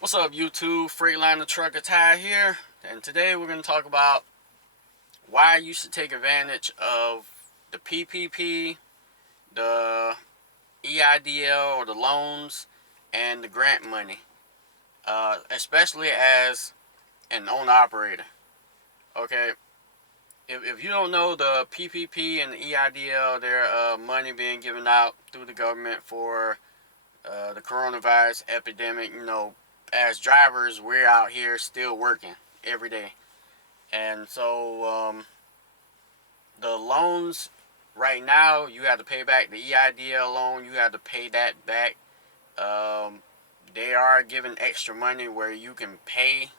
What's up, YouTube? Freightliner Trucker Ty here, and today we're going to talk about why you should take advantage of the PPP, the E.I.D or the loans, and the grant money, especially as an owner operator. Okay, if you don't know, the PPP and the E.I.D, they're money being given out through the government for the coronavirus epidemic. As drivers, we're out here still working every day. And so the loans right now, you have to pay back the E.I.D loan. You have to pay that back. Um, they are giving extra money where you can pay.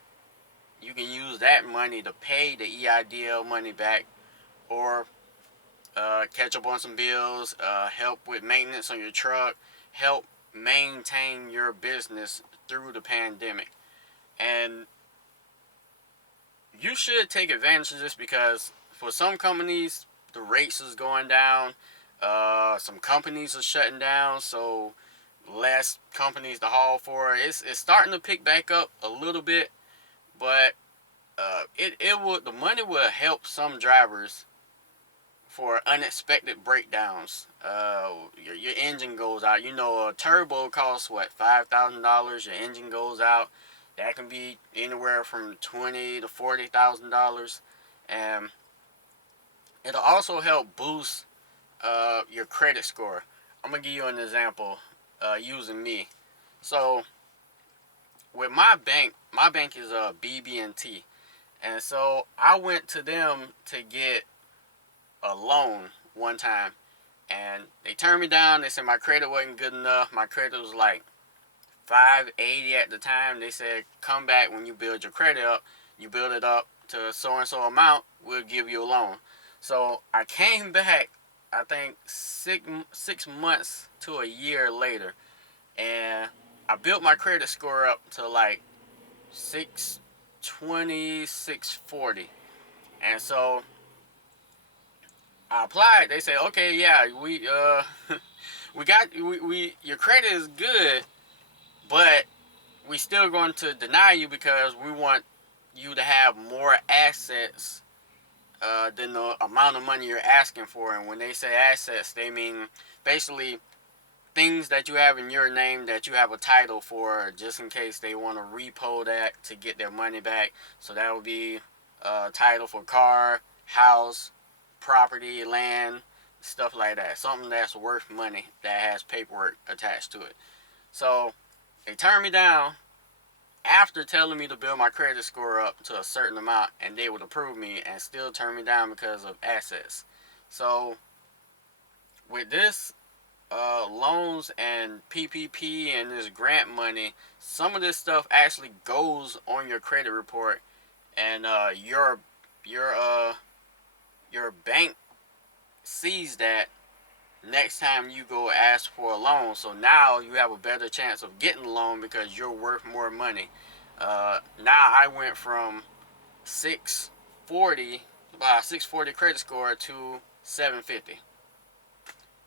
You can use that money to pay the E.I.D money back, or catch up on some bills, help with maintenance on your truck, help maintain your business through the pandemic. And you should take advantage of this because for some companies, the rates is going down. Some companies are shutting down, so less companies to haul for. It's starting to pick back up a little bit, but the money will help some drivers for unexpected breakdowns. Your engine goes out. A turbo costs what, $5,000. Your engine goes out. That can be anywhere from $20,000 to $40,000, and it'll also help boost your credit score. I'm gonna give you an example using me. So with my bank is BB&T, and so I went to them to get a loan one time, and they turned me down. They said my credit wasn't good enough. My credit was like 580 at the time. They said, come back when you build your credit up. You build it up to so and so amount, we'll give you a loan. So I came back, I think 6 months to a year later, and I built my credit score up to like 620, 640. And so I applied. They said, okay, yeah, we got we your credit is good, but we still going to deny you because we want you to have more assets than the amount of money you're asking for. And when they say assets, they mean basically things that you have in your name that you have a title for, just in case they want to repo that to get their money back. So that would be a title for car, house, property, land, stuff like that. Something that's worth money that has paperwork attached to it. So they turned me down after telling me to build my credit score up to a certain amount, and they would approve me, and still turn me down because of assets. So with this loans and PPP and this grant money, some of this stuff actually goes on your credit report, and your uh, your bank sees that next time you go ask for a loan. So now you have a better chance of getting a loan because you're worth more money. Now I went from 640, about 640 credit score to 750.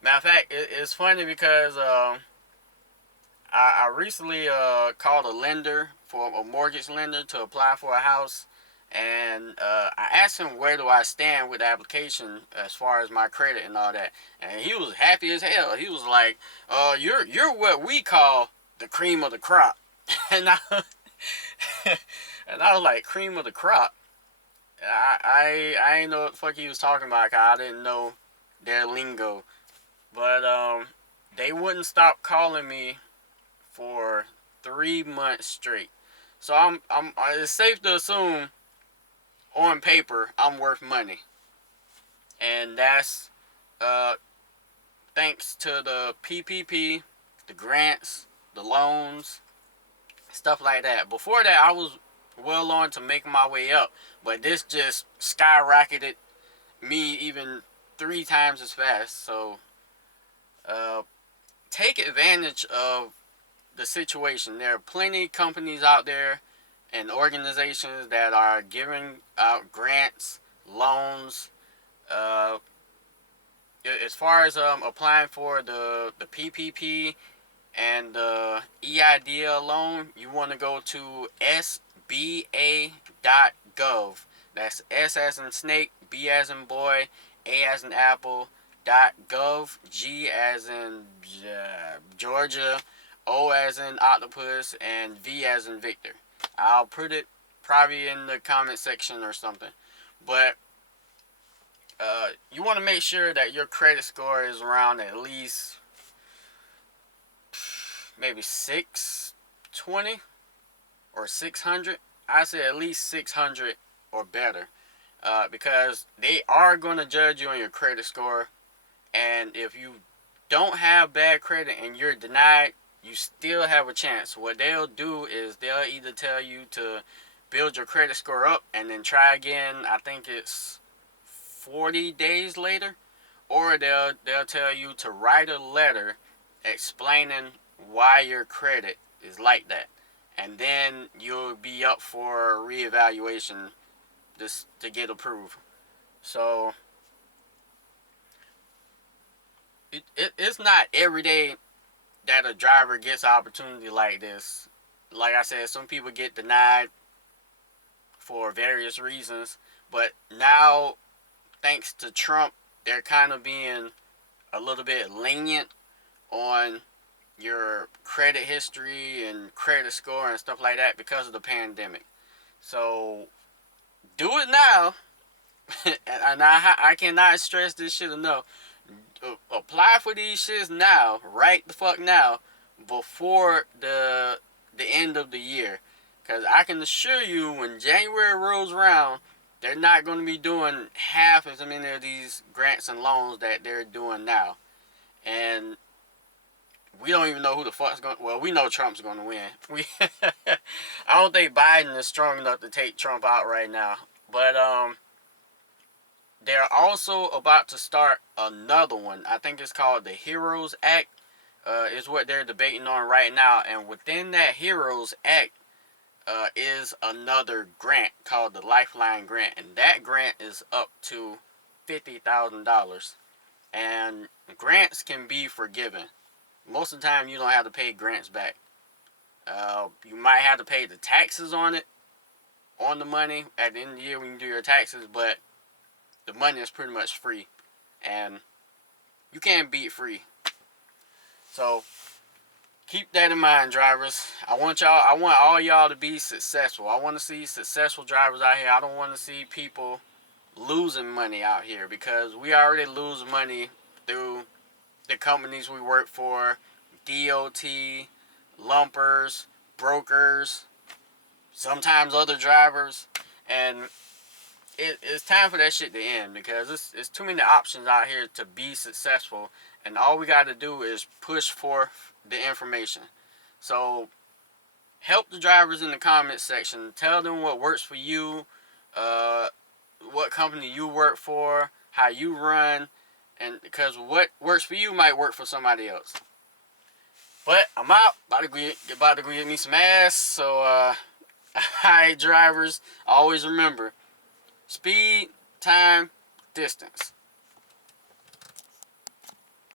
Matter of fact, it's funny because I recently called a lender, for a mortgage lender, to apply for a house, and I asked him where do I stand with the application as far as my credit and all that, and he was happy as hell. He was like, you're what we call the cream of the crop," and I and I was like, cream of the crop. I ain't know what the fuck he was talking about, 'cause I didn't know their lingo, but they wouldn't stop calling me for 3 months straight. So it's safe to assume on paper I'm worth money, and that's uh, thanks to the PPP, the grants, the loans, stuff like that. Before that, I was well on to making my way up, but this just skyrocketed me even 3 times as fast. So uh, take advantage of the situation. There are plenty of companies out there and organizations that are giving out grants, loans. As far as applying for the PPP, and E.I.D alone, you want to go to sba.gov. That's S as in snake, B as in boy, A as in apple, .gov, G as in Georgia, O as in octopus, and V as in Victor. I'll put it probably in the comment section or something. But you want to make sure that your credit score is around at least maybe 620 or 600. I say at least 600 or better, because they are going to judge you on your credit score. And if you don't have bad credit and you're denied, you still have a chance. What they'll do is they'll either tell you to build your credit score up and then try again. I think it's 40 days later, or they'll tell you to write a letter explaining why your credit is like that, and then you'll be up for reevaluation just to get approved. So it's not every day that a driver gets an opportunity like this. Like I said, some people get denied for various reasons, but now, thanks to Trump, they're kind of being a little bit lenient on your credit history and credit score and stuff like that because of the pandemic. So do it now. And I cannot stress this shit enough. Apply for these shits now, right the fuck now, before the end of the year. Because I can assure you, when January rolls around, they're not going to be doing half as many of these grants and loans that they're doing now. And we don't even know who the fuck's going. Well, we know Trump's going to win. I don't think Biden is strong enough to take Trump out right now. But they're also about to start another one. I think it's called the Heroes Act. Is what they're debating on right now. And within that Heroes Act is another grant called the Lifeline Grant, and that grant is up to $50,000. And grants can be forgiven. Most of the time, you don't have to pay grants back. You might have to pay the taxes on it, on the money at the end of the year when you do your taxes, but the money is pretty much free, and you can't beat free. So keep that in mind, drivers. I want all y'all to be successful. I want to see successful drivers out here. I don't want to see people losing money out here, because we already lose money through the companies we work for, DOT, lumpers, brokers, sometimes other drivers, and it's time for that shit to end, because it's too many options out here to be successful, and all we got to do is push forth the information. So help the drivers in the comments section. Tell them what works for you, what company you work for, how you run, and because what works for you might work for somebody else. But I'm out. About to go get me some ass. So, alright, drivers, always remember: speed, time, distance.